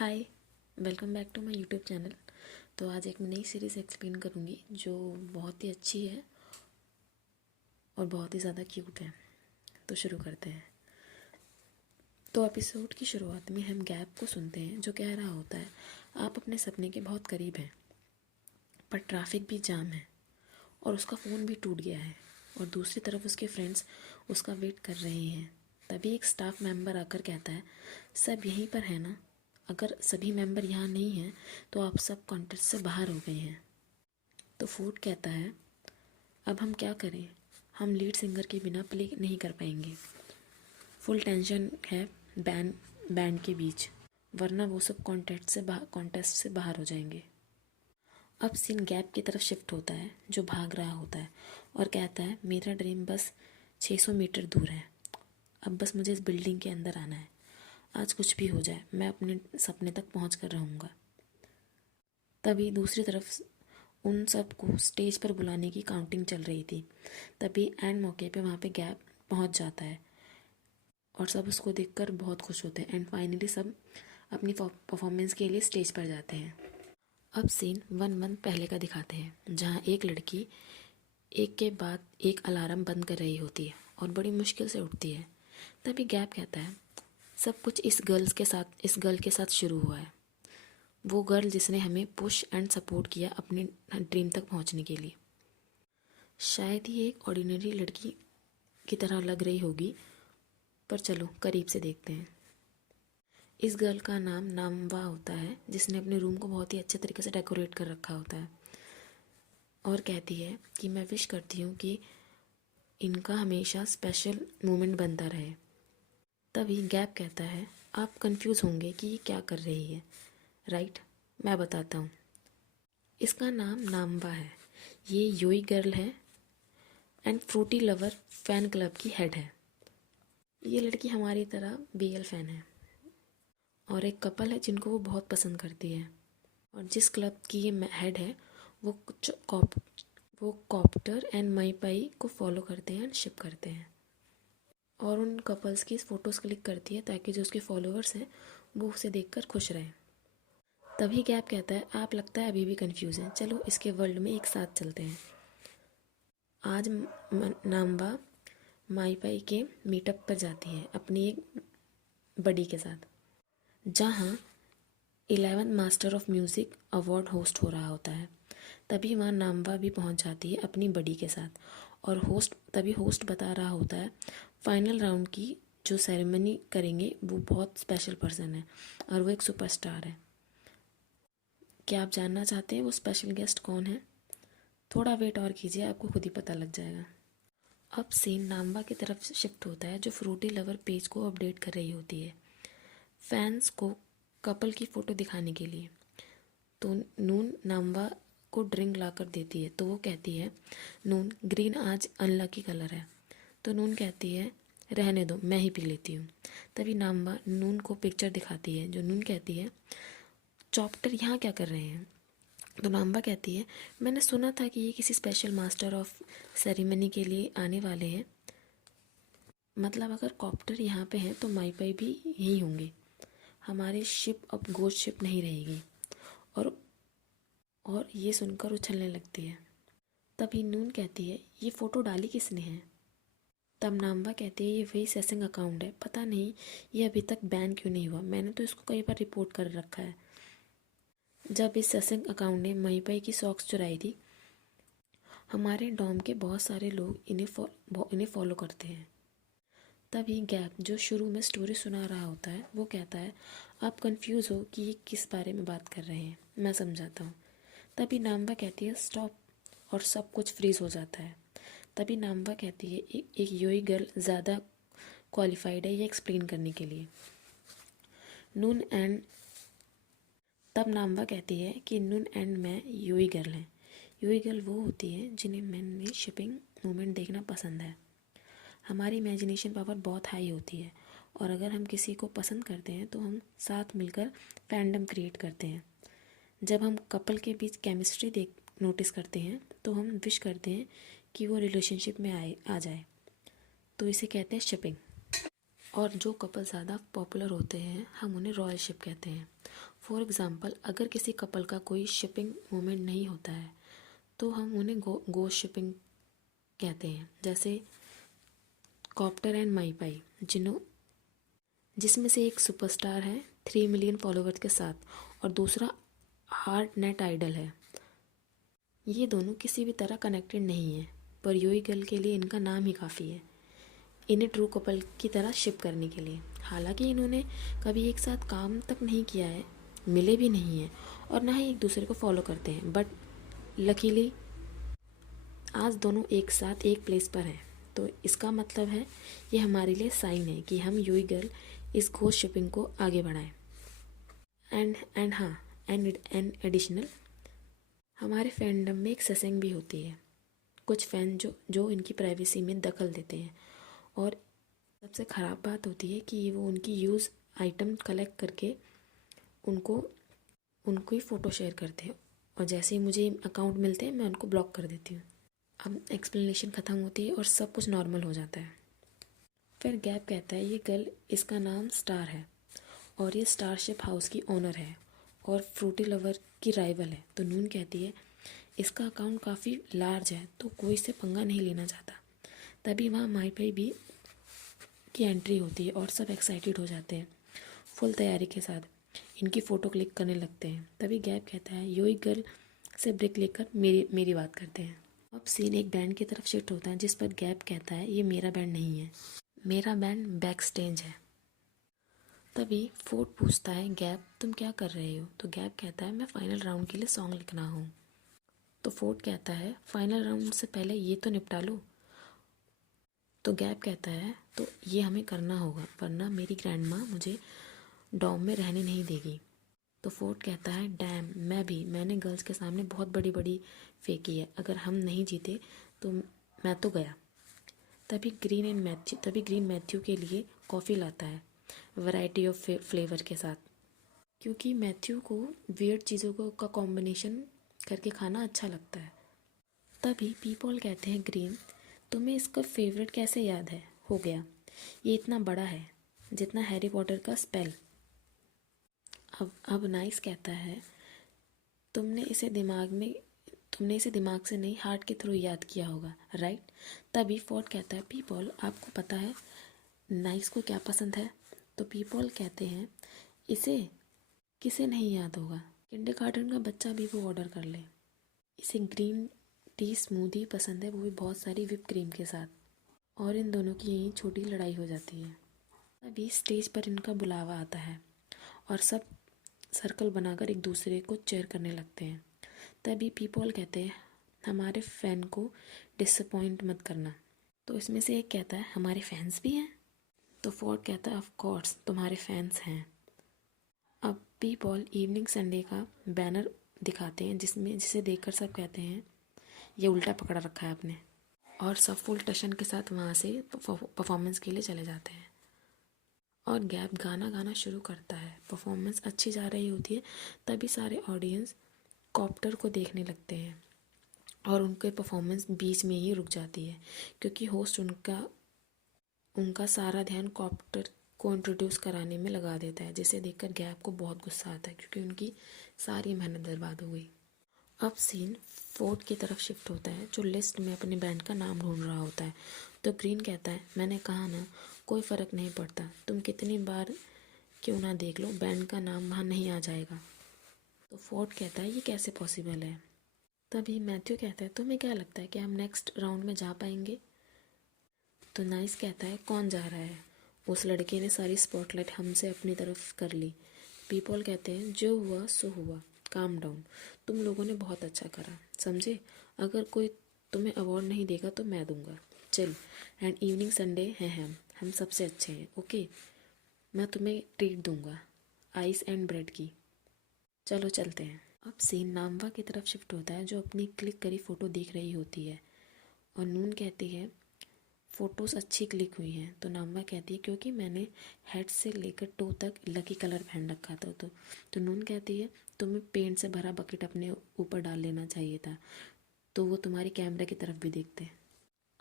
Hi, welcome back to my YouTube channel. तो आज एक नई सीरीज़ एक्सप्लेन करूँगी जो बहुत ही अच्छी है और बहुत ही ज़्यादा क्यूट है। तो शुरू करते हैं। तो एपिसोड की शुरुआत में हम गैप को सुनते हैं जो कह रहा होता है, आप अपने सपने के बहुत करीब हैं, पर ट्रैफिक भी जाम है और उसका फ़ोन भी टूट गया है और दूसरी तरफ उसके फ्रेंड्स उसका वेट कर रहे हैं। तभी एक स्टाफ मेंबर आकर कहता है, सब यहीं पर है ना? अगर सभी मेंबर यहाँ नहीं हैं तो आप सब कॉन्टेस्ट से बाहर हो गए हैं। तो फूड कहता है, अब हम क्या करें, हम लीड सिंगर के बिना प्ले नहीं कर पाएंगे। फुल टेंशन है बैंड के बीच, वरना वो सब कॉन्टेस्ट से बाहर हो जाएंगे। अब सीन गैप की तरफ शिफ्ट होता है जो भाग रहा होता है और कहता है, मेरा ड्रीम बस 600 मीटर दूर है। अब बस मुझे इस बिल्डिंग के अंदर आना है। आज कुछ भी हो जाए मैं अपने सपने तक पहुंच कर रहूँगा। तभी दूसरी तरफ उन सबको स्टेज पर बुलाने की काउंटिंग चल रही थी। तभी एंड मौके पे वहाँ पे गैप पहुँच जाता है और सब उसको देखकर बहुत खुश होते हैं एंड फाइनली सब अपनी परफॉर्मेंस के लिए स्टेज पर जाते हैं। अब सीन 1 मंथ पहले का दिखाते हैं जहाँ एक लड़की एक के बाद एक अलार्म बंद कर रही होती है और बड़ी मुश्किल से उठती है। तभी गैप कहता है, सब कुछ इस गर्ल के साथ शुरू हुआ है। वो गर्ल जिसने हमें पुश एंड सपोर्ट किया अपने ड्रीम तक पहुंचने के लिए। शायद ही एक ऑर्डिनरी लड़की की तरह लग रही होगी, पर चलो करीब से देखते हैं। इस गर्ल का नाम नामवा होता है, जिसने अपने रूम को बहुत ही अच्छे तरीके से डेकोरेट कर रखा होता है और कहती है कि मैं विश करती हूँ कि इनका हमेशा स्पेशल मोमेंट बनता रहे। तभी गैप कहता है, आप कंफ्यूज होंगे कि ये क्या कर रही है, राइट? मैं बताता हूँ। इसका नाम नामवा है, ये योई गर्ल है and Frooti lover fan club की हेड है। ये लड़की हमारी तरह बीएल फैन है और एक कपल है जिनको वो बहुत पसंद करती है। और जिस क्लब की ये हेड है वो कॉप्टर एंड माई पाई को फॉलो करते हैं एंड शिप करते हैं और उन कपल्स की फ़ोटोज़ क्लिक करती है ताकि जो उसके फॉलोअर्स हैं वो उसे देखकर खुश रहें। तभी गैप कहता है, आप लगता है अभी भी कंफ्यूज हैं, चलो इसके वर्ल्ड में एक साथ चलते हैं। आज नामवा माई पाई के मीटअप पर जाती है अपनी एक बडी के साथ, जहाँ 11 master of music award host हो रहा होता है। तभी वहाँ नामवा भी पहुँच जाती है अपनी बडी के साथ और होस्ट बता रहा होता है, फाइनल राउंड की जो सेरेमनी करेंगे वो बहुत स्पेशल पर्सन है और वो एक सुपरस्टार है। क्या आप जानना चाहते हैं वो स्पेशल गेस्ट कौन है? थोड़ा वेट और कीजिए, आपको खुद ही पता लग जाएगा। अब सीन नामवा की तरफ शिफ्ट होता है जो फ्रूटी लवर पेज को अपडेट कर रही होती है फैंस को कपल की फ़ोटो दिखाने के लिए। तो नून नामवा को ड्रिंक ला कर देती है तो वो कहती है, नून ग्रीन आज अनलकी कलर है। तो नून कहती है, रहने दो मैं ही पी लेती हूँ। तभी नामवा नून को पिक्चर दिखाती है जो नून कहती है, चॉप्टर यहाँ क्या कर रहे हैं? तो नामवा कहती है, मैंने सुना था कि ये किसी स्पेशल मास्टर ऑफ सेरेमनी के लिए आने वाले हैं। मतलब अगर कॉप्टर यहाँ पे हैं तो माई पाई भी यहीं होंगे। हमारी शिप अब गोस्ट शिप नहीं रहेगी। और ये सुनकर उछलने लगती है। तभी नून कहती है, ये फ़ोटो डाली किसने है? तब नामवा कहती है, ये वही सेसिंग अकाउंट है, पता नहीं ये अभी तक बैन क्यों नहीं हुआ, मैंने तो इसको कई बार रिपोर्ट कर रखा है। जब इस सेसिंग अकाउंट ने मईपाई की सॉक्स चुराई थी, हमारे डॉम के बहुत सारे लोग इन्हें फॉलो करते हैं। तभी गैप जो शुरू में स्टोरी सुना रहा होता है वो कहता है, आप कंफ्यूज हो कि ये किस बारे में बात कर रहे हैं, मैं समझाता हूँ। तभी नामवा कहती है, स्टॉप, और सब कुछ फ्रीज हो जाता है। तभी नामवा कहती है, एक योई गर्ल ज़्यादा क्वालिफाइड है ये एक्सप्लेन करने के लिए। नून एंड तब नामवा कहती है कि नून एंड मैं योई गर्ल हैं। योई गर्ल वो होती है जिन्हें मैन में शिपिंग मोमेंट देखना पसंद है। हमारी इमेजिनेशन पावर बहुत हाई होती है और अगर हम किसी को पसंद करते हैं तो हम साथ मिलकर फैंडम क्रिएट करते हैं। जब हम कपल के बीच केमिस्ट्री नोटिस करते हैं तो हम विश करते हैं कि वो रिलेशनशिप में आ जाए, तो इसे कहते हैं शिपिंग। और जो कपल ज़्यादा पॉपुलर होते हैं हम उन्हें रॉयल शिप कहते हैं। फॉर एग्ज़ाम्पल अगर किसी कपल का कोई शिपिंग मोमेंट नहीं होता है तो हम उन्हें गोस्ट शिपिंग कहते हैं। जैसे कॉप्टर एंड माई पाई जिसमें से एक सुपरस्टार है 3 मिलियन फॉलोवर्स के साथ और दूसरा हार्ट नेट आइडल है। ये दोनों किसी भी तरह कनेक्टेड नहीं है, पर यूई गर्ल के लिए इनका नाम ही काफ़ी है इन्हें ट्रू कपल की तरह शिप करने के लिए। हालांकि इन्होंने कभी एक साथ काम तक नहीं किया है, मिले भी नहीं हैं और ना ही एक दूसरे को फॉलो करते हैं, बट लकीली आज दोनों एक साथ एक प्लेस पर हैं। तो इसका मतलब है ये हमारे लिए साइन है कि हम यूई गर्ल इस घोस्ट शिपिंग को आगे बढ़ाएं। एंड एडिशनल हमारे फैंडम में एक सेसिंग भी होती है। कुछ फैन जो इनकी प्राइवेसी में दखल देते हैं और सबसे ख़राब बात होती है कि वो उनकी यूज़ आइटम कलेक्ट करके उनको ही फ़ोटो शेयर करते हैं और जैसे ही मुझे अकाउंट मिलते हैं मैं उनको ब्लॉक कर देती हूँ। अब एक्सप्लेनेशन ख़त्म होती है और सब कुछ नॉर्मल हो जाता है। फिर गैब कहता है ये गर्ल, इसका नाम स्टार है और ये स्टारशिप हाउस की ओनर है और फ्रूटी लवर की राइवल है। तो नून कहती है इसका अकाउंट काफ़ी लार्ज है तो कोई से पंगा नहीं लेना चाहता। तभी वहाँ माई पाई भी की एंट्री होती है और सब एक्साइटेड हो जाते हैं, फुल तैयारी के साथ इनकी फ़ोटो क्लिक करने लगते हैं। तभी गैब कहता है यूई गर्ल से ब्रेक लेकर मेरी बात करते हैं। अब सीन एक बैंड की तरफ शिफ्ट होता है जिस पर गैब कहता है ये मेरा बैंड नहीं है, मेरा बैंड बैक स्टेज है। तभी फोर्ड पूछता है गैब तुम क्या कर रहे हो? तो गैब कहता है मैं फाइनल राउंड के लिए सॉन्ग लिखना हूँ। तो फोर्ड कहता है फाइनल राउंड से पहले ये तो निपटा लो। तो गैब कहता है तो ये हमें करना होगा वरना मेरी ग्रैंड माँ मुझे डॉम में रहने नहीं देगी। तो फोर्ड कहता है डैम मैंने गर्ल्स के सामने बहुत बड़ी फेंकी है, अगर हम नहीं जीते तो मैं तो गया। तभी ग्रीन मैथ्यू के लिए कॉफ़ी लाता है वैरायटी ऑफ फ्लेवर के साथ, क्योंकि मैथ्यू को वियर्ड चीज़ों का कॉम्बिनेशन करके खाना अच्छा लगता है। तभी पीपल कहते हैं ग्रीन तुम्हें इसका फेवरेट कैसे याद है? हो गया, ये इतना बड़ा है जितना हैरी पॉटर का स्पेल। अब नाइस कहता है तुमने इसे दिमाग से नहीं हार्ट के थ्रू याद किया होगा, राइट? तभी फोर्ड कहता है पीपल आपको पता है नाइस को क्या पसंद है? तो पीपल कहते हैं इसे किसे नहीं याद होगा, किंडरगार्टन का बच्चा भी वो ऑर्डर कर ले। इसे ग्रीन टी स्मूदी पसंद है, वो भी बहुत सारी विप क्रीम के साथ। और इन दोनों की यहीं छोटी लड़ाई हो जाती है। अभी स्टेज पर इनका बुलावा आता है और सब सर्कल बनाकर एक दूसरे को चेयर करने लगते हैं। तभी पीपल कहते हैं हमारे फ़ैन को डिसअपॉइंट मत करना। तो इसमें से एक कहता है हमारे फैंस भी हैं? तो फोर्ड कहता है ऑफ कोर्स तुम्हारे फैंस हैं। अब पीपल इवनिंग संडे का बैनर दिखाते हैं जिसे देखकर सब कहते हैं ये उल्टा पकड़ा रखा है आपने, और सब फुल टशन के साथ वहाँ से परफॉर्मेंस के लिए चले जाते हैं। और गैब गाना शुरू करता है, परफॉर्मेंस अच्छी जा रही होती है। तभी सारे ऑडियंस कॉप्टर को देखने लगते हैं और उनके परफॉर्मेंस बीच में ही रुक जाती है क्योंकि होस्ट उनका सारा ध्यान कॉप्टर को इंट्रोड्यूस कराने में लगा देता है, जिसे देखकर गैब को बहुत गुस्सा आता है क्योंकि उनकी सारी मेहनत बर्बाद हो गई। अब सीन फोर्ड की तरफ शिफ्ट होता है जो लिस्ट में अपने बैंड का नाम ढूंढ रहा होता है। तो ग्रीन कहता है मैंने कहा ना कोई फ़र्क नहीं पड़ता, तुम कितनी बार क्यों ना देख लो बैंड का नाम वहाँ नहीं आ जाएगा। तो फोर्ड कहता है ये कैसे पॉसिबल है? तभी मैथ्यू कहता है तुम्हें क्या लगता है कि हम नेक्स्ट राउंड में जा पाएंगे? तो नाइस कहता है कौन जा रहा है? उस लड़के ने सारी स्पॉटलाइट हमसे अपनी तरफ कर ली। पीपल कहते हैं जो हुआ सो हुआ, काम डाउन, तुम लोगों ने बहुत अच्छा करा, समझे? अगर कोई तुम्हें अवार्ड नहीं देगा तो मैं दूंगा, चल। एंड इवनिंग संडे है हम सबसे अच्छे हैं, ओके? मैं तुम्हें ट्रीट दूंगा, आइस एंड ब्रेड की। चलो चलते हैं। अब सीन नामवा की तरफ शिफ्ट होता है जो अपनी क्लिक करी फ़ोटो देख रही होती है और नून कहती है फ़ोटोज़ अच्छी क्लिक हुई हैं। तो नामवा कहती है क्योंकि मैंने हेड से लेकर टो तक लकी कलर पहन रखा था। तो नून कहती है तुम्हें पेंट से भरा बकेट अपने ऊपर डाल लेना चाहिए था, तो वो तुम्हारी कैमरे की तरफ भी देखते हैं।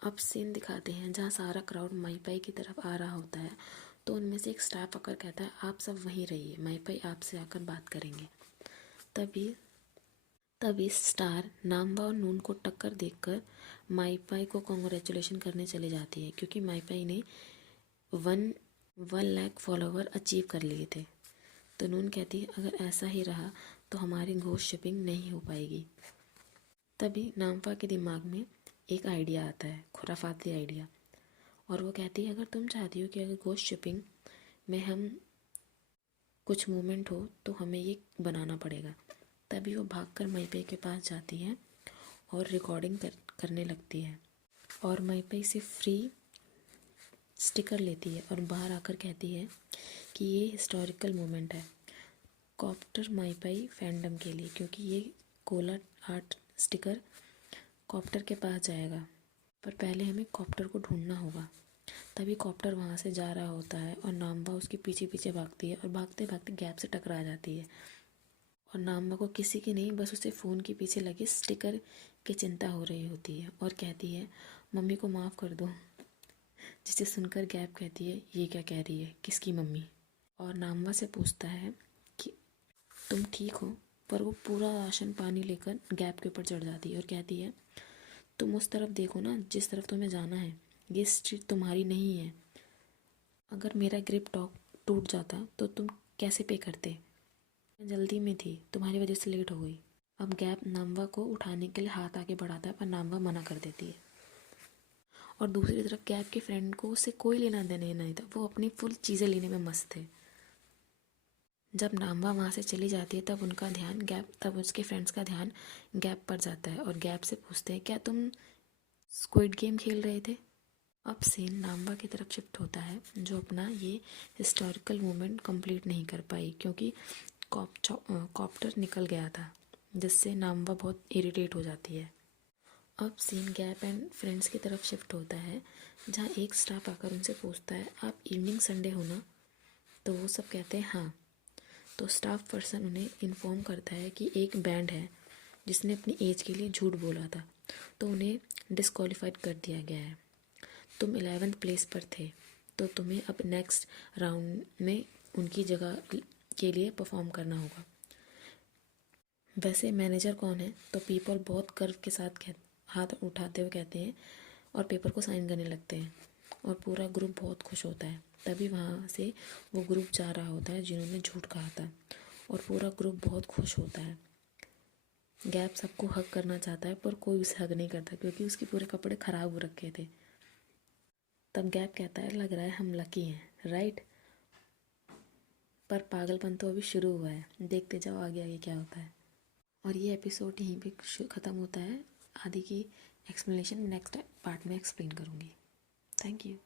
अब सीन दिखाते हैं जहाँ सारा क्राउड माई पाई की तरफ आ रहा होता है। तो उनमें से एक स्टाफ आकर कहता है आप सब वहीं रहिए, माईपाई आपसे आकर बात करेंगे। तभी स्टार नाम्बा और नून को टक्कर देखकर माईपाई को कॉन्ग्रेचुलेशन करने चले जाती है, क्योंकि माईपाई ने 1 लाख फॉलोवर अचीव कर लिए थे। तो नून कहती है अगर ऐसा ही रहा तो हमारी घोस्ट शिपिंग नहीं हो पाएगी। तभी नाम्फा के दिमाग में एक आइडिया आता है, खुराफाती आइडिया, और वो कहती है अगर तुम चाहती हो कि अगर घोस्ट शिपिंग में हम कुछ मूवमेंट हो तो हमें ये बनाना पड़ेगा। तभी वो भागकर माईपाई के पास जाती है और रिकॉर्डिंग करने लगती है, और माईपाई से फ्री स्टिकर लेती है और बाहर आकर कहती है कि ये हिस्टोरिकल मोमेंट है कॉप्टर माईपाई फैंडम के लिए, क्योंकि ये कोला आर्ट स्टिकर कॉप्टर के पास जाएगा, पर पहले हमें कॉप्टर को ढूंढना होगा। तभी कॉप्टर वहाँ से जा रहा होता है और नाम्बा उसके पीछे पीछे भागती है और भागते भागते गैप से टकरा जाती है, और नाम्बा को किसी की नहीं बस उसे फ़ोन के पीछे लगे स्टिकर की चिंता हो रही होती है और कहती है मम्मी को माफ़ कर दो, जिसे सुनकर गैप कहती है ये क्या कह रही है, किसकी मम्मी, और नाम्बा से पूछता है कि तुम ठीक हो, पर वो पूरा राशन पानी लेकर गैप के ऊपर चढ़ जाती है और कहती है तुम उस तरफ देखो ना जिस तरफ तुम्हें जाना है, ये स्ट्रीट तुम्हारी नहीं है, अगर मेरा ग्रिप टूट जाता तो तुम कैसे पे करते, मैं जल्दी में थी, तुम्हारी वजह से लेट हो गई। अब गैप नाम्बा को उठाने के लिए हाथ आगे बढ़ाता है, पर नाम्बा मना कर देती है, और दूसरी तरफ गैप के फ्रेंड को उससे कोई लेना देना नहीं था, वो अपनी फुल चीज़ें लेने में मस्त थे। जब नाम्बा वहाँ से चली जाती है तब उसके फ्रेंड्स का ध्यान गैप पर जाता है, और गैप से पूछते हैं क्या तुम स्क्विड गेम खेल रहे थे। अब सीन नाम्बा की तरफ शिफ्ट होता है, जो अपना ये हिस्टोरिकल मोमेंट कंप्लीट नहीं कर पाई क्योंकि कॉप्टर निकल गया था, जिससे नाम्बा बहुत इरिटेट हो जाती है। अब सीन गैप एंड फ्रेंड्स की तरफ शिफ्ट होता है, जहाँ एक स्टाफ आकर उनसे पूछता है आप इवनिंग संडे हो ना, तो वो सब कहते हैं हाँ। तो स्टाफ पर्सन उन्हें इन्फॉर्म करता है कि एक बैंड है जिसने अपनी एज के लिए झूठ बोला था, तो उन्हें डिस्क्वालीफाइड कर दिया गया है। तुम 11th प्लेस पर थे, तो तुम्हें अब नेक्स्ट राउंड में उनकी जगह के लिए परफॉर्म करना होगा। वैसे मैनेजर कौन है, तो पीपल बहुत गर्व के साथ हाथ उठाते हुए कहते हैं और पेपर को साइन करने लगते हैं, और पूरा ग्रुप बहुत खुश होता है। तभी वहाँ से वो ग्रुप जा रहा होता है जिन्होंने झूठ कहा था, और पूरा ग्रुप बहुत खुश होता है। गैप सबको हग करना चाहता है, पर कोई उसे हग नहीं करता क्योंकि उसके पूरे कपड़े ख़राब हो रखे थे। तब गैप कहता है लग रहा है हम लकी हैं, राइट, पर पागलपन तो अभी शुरू हुआ है, देखते जाओ आगे आगे क्या होता है। और ये एपिसोड यहीं पे ख़त्म होता है। आदि की एक्सप्लेनेशन नेक्स्ट पार्ट में एक्सप्लेन करूँगी। Thank you.